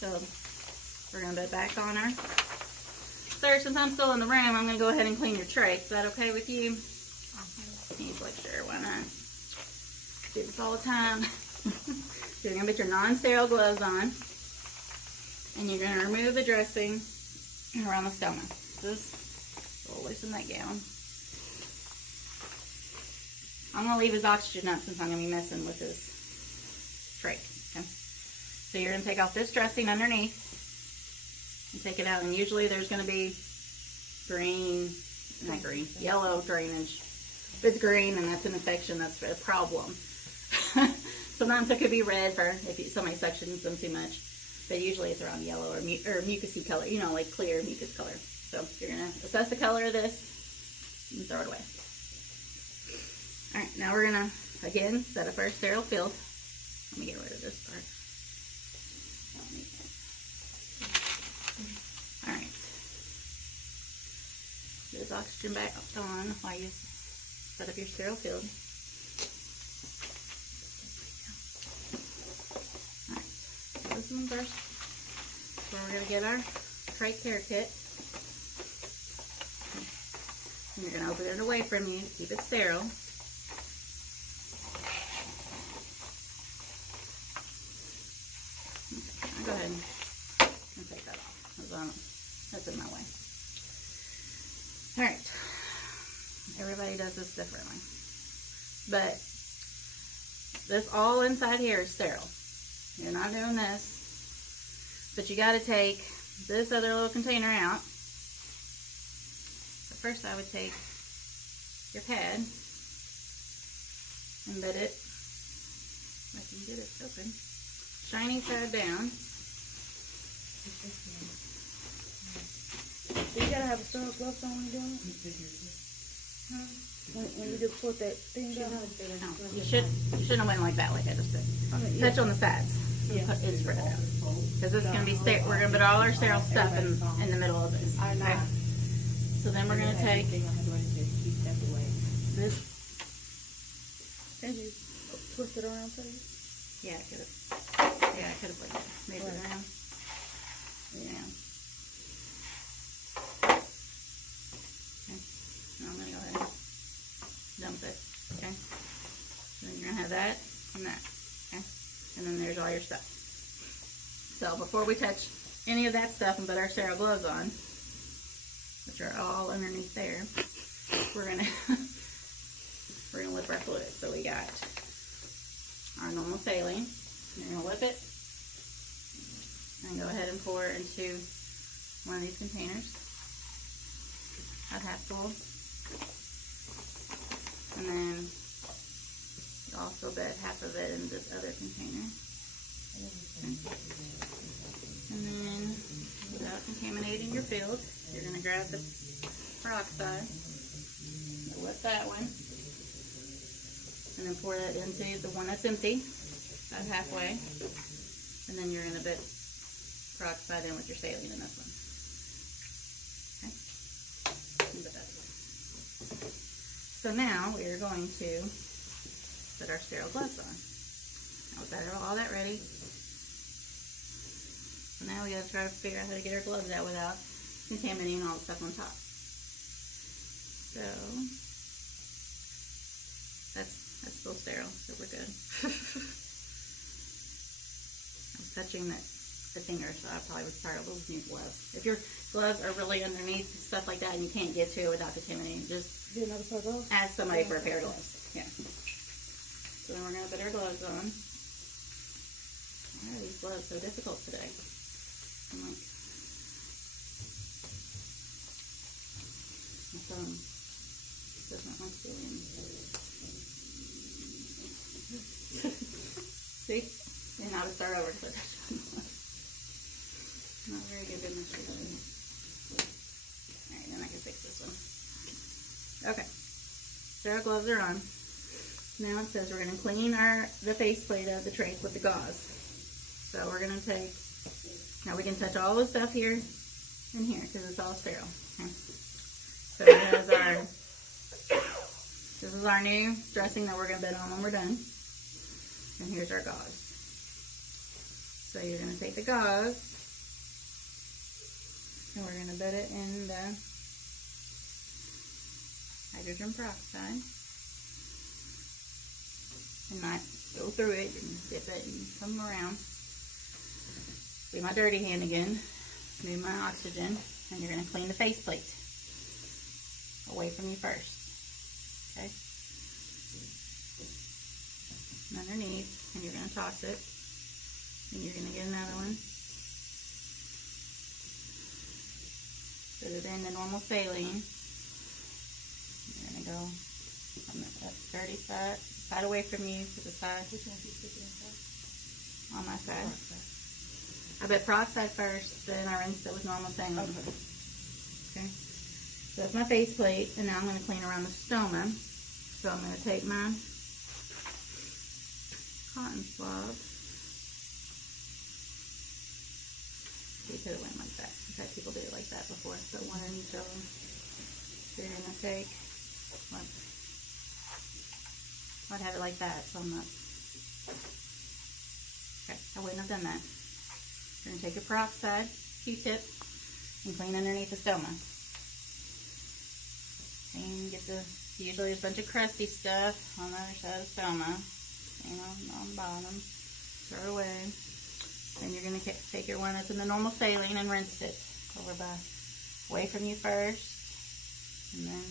So we're going to put back on our Sir, since I'm still in the room, I'm going to go ahead and clean your tray. Is that okay with you? He's like, sure, why not? Do this all the time. So you're going to put your non-sterile gloves on. And you're going to remove the dressing around the stoma. Just loosen that gown. I'm going to leave his oxygen up since I'm going to be messing with his tray. Okay? So you're going to take off this dressing underneath. And take it out, and usually there's going to be yellow drainage. If it's green and that's an infection, that's a problem. Sometimes it could be red for if somebody suctions them too much, but usually it's around yellow or mucusy color, you know, like clear mucus color. So you're going to assess the color of this and throw it away. All right, now we're going to, again, set up our sterile field. Let me get rid of this part. Alright, there's oxygen back on while you set up your sterile field. Alright, this one first. So we're going to get our Trach care kit. And you're going to open it away from you to keep it sterile. Okay, now go ahead and take that off. That's in my way. Alright. Everybody does this differently. But this all inside here is sterile. You're not doing this. But you got to take this other little container out. But first I would take your pad and put it, if I can get it open, shiny side down. So you gotta have a sterile gloves on when you're doing it? Huh? When you just put that thing down? No, you shouldn't have went like that, like I just did. Touch on the sides. Yeah. And spread it out. Because this is going to be sterile. We're going to put all our sterile stuff in the middle of this. Okay? So then we're going to take this. Can you twist it around for you? Yeah, I could have moved it around. Yeah. I'm going to go ahead and dump it, okay? So then you're going to have that and that, okay? And then there's all your stuff. So before we touch any of that stuff and put our sterile gloves on, which are all underneath there, we're going to whip our fluid. So we got our normal saline. You're going to whip it and go ahead and pour it into one of these containers. About half full. And then also bet half of it in this other container. Okay. And then, without contaminating your field, you're going to grab the peroxide, whip that one, and then pour that into the one that's empty, about halfway. And then you're going to put peroxide in with your saline in this one. So now we are going to put our sterile gloves on. Now we've got all that ready. So now we got to try to figure out how to get our gloves out without contaminating all the stuff on top. So that's still sterile, so we're good. I was touching the finger, so I probably would start with new gloves. If your gloves are really underneath stuff like that and you can't get to it without contaminating, just get another pair of gloves? Ask somebody for a pair of gloves. Yeah. So then we're going to put our gloves on. Why are these gloves so difficult today? I'm like, my thumb doesn't want to be in. See? And now to start over because I touched on. Not very good in this. Alright, then I can fix this one. Okay, so our gloves are on. Now it says we're going to clean the faceplate of the trach with the gauze. So we're going to take, now we can touch all the stuff here and here because it's all sterile. Okay. So this is our new dressing that we're going to put on when we're done. And here's our gauze. So you're going to take the gauze And we're going to put it in the hydrogen peroxide. And not go through it and dip it and come around. Do my dirty hand again. Move my oxygen. And you're going to clean the faceplate away from you first. Okay? And underneath. And you're going to toss it. And you're going to get another one. Put it in the normal saline. You're going to go on that dirty side away from you to the side. Which one do you put inside? On my side. I put peroxide first, then I rinsed it with normal saline. Okay. So that's my faceplate, and now I'm going to clean around the stoma. So I'm going to take my cotton swab. You could have went like that. I've had people do it like that before. So one in each of them. So you're going to take one. I'd have it like that, so I'm not. Okay, I wouldn't have done that. You're going to take your peroxide Q-tip and clean underneath the stoma. And get the, usually there's a bunch of crusty stuff on the other side of the stoma. Clean on the bottom. Throw it away. Then you're going to take your one that's in the normal saline and rinse it over away from you first. And then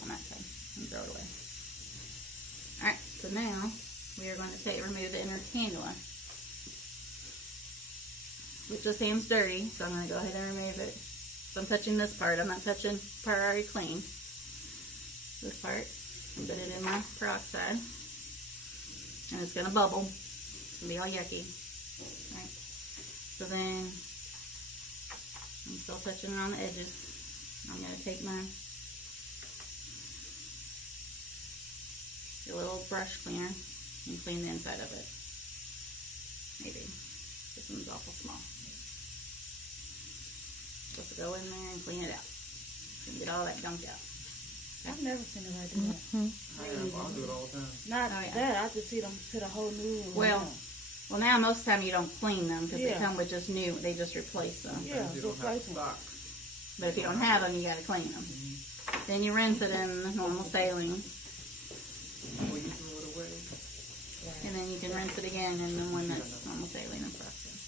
on that side. And throw it away. Alright, so now we are going to remove the inner cannula. Which this hand's dirty, so I'm going to go ahead and remove it. So I'm touching this part. I'm not touching the part I already cleaned. This part. And put it in my peroxide. And it's going to bubble. It's going to be all yucky. Alright. So then, I'm still touching it on the edges. I'm going to take my little brush cleaner and clean the inside of it. Maybe. This one's awful small. Supposed to go in there and clean it out. And get all that gunk out. I've never seen anybody do that. I'll do it all the time. Not that, I just see them put a whole new one. Well, now most of the time you don't clean them because they come with just new. They just replace them. Yeah, You don't have stock. But if you don't have them, you got to clean them. Then you rinse it in the normal saline. Well, you throw it away. And then you can rinse it again in the one that's normal saline and peroxide.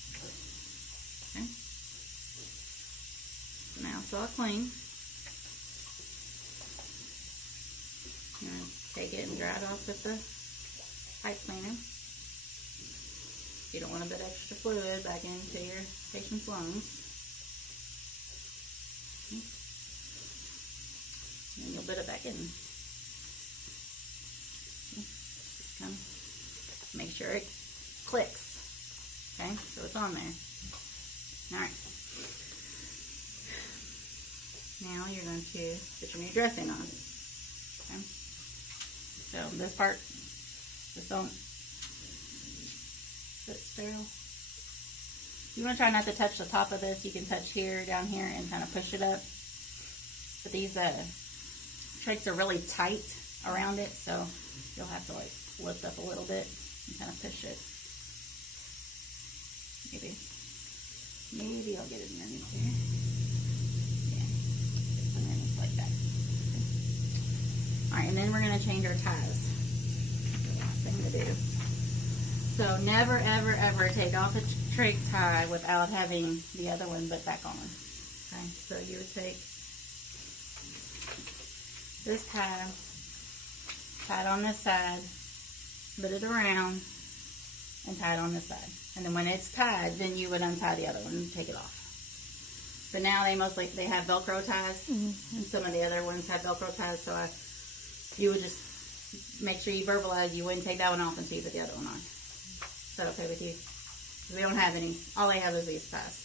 Okay. So now it's all clean. You're going to take it and dry it off with the pipe cleaner. You don't want a bit extra fluid back into your patient's lungs. Okay. And then you'll put it back in. Okay. Make sure it clicks. Okay, so it's on there. Alright. Now you're going to put your new dressing on. Okay. So this part, just don't put it sterile. You want to try not to touch the top of this. You can touch here, down here, and kind of push it up. But these trachs are really tight around it, so you'll have to like lift up a little bit and kind of push it. Maybe I'll get it underneath here. Yeah, it's underneath like that. Okay. All right, and then we're going to change our ties. The last thing to do. So never, ever, ever take off the trach tie without having the other one put back on. Okay, so you would take this tie, tie it on this side, put it around, and tie it on this side. And then when it's tied, then you would untie the other one and take it off. But now they have Velcro ties, and some of the other ones have Velcro ties, so you would just make sure you verbalize you wouldn't take that one off until you put the other one on. Is that okay with you? Because we don't have any. All they have is these ties.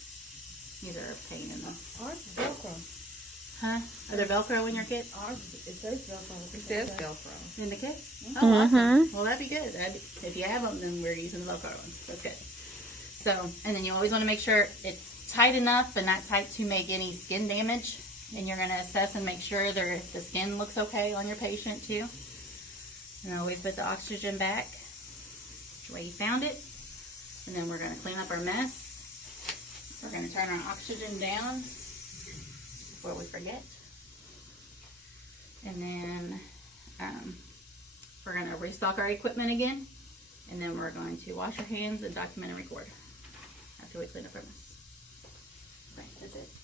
These are a pain in them. Ours is Velcro. Huh? Are there Velcro in your kit? Ours, it says Velcro. It says Velcro. In the kit? Oh, awesome. Well, that'd be good. If you have them, then we're using the Velcro ones. That's good. So, and then you always want to make sure it's tight enough but not tight to make any skin damage. And you're going to assess and make sure the skin looks okay on your patient too. And always put the oxygen back the way you found it. And then we're going to clean up our mess We're going to turn our oxygen down before we forget. And then we're going to restock our equipment again. And then we're going to wash our hands and document and record after we clean up our mess. Okay, that's it.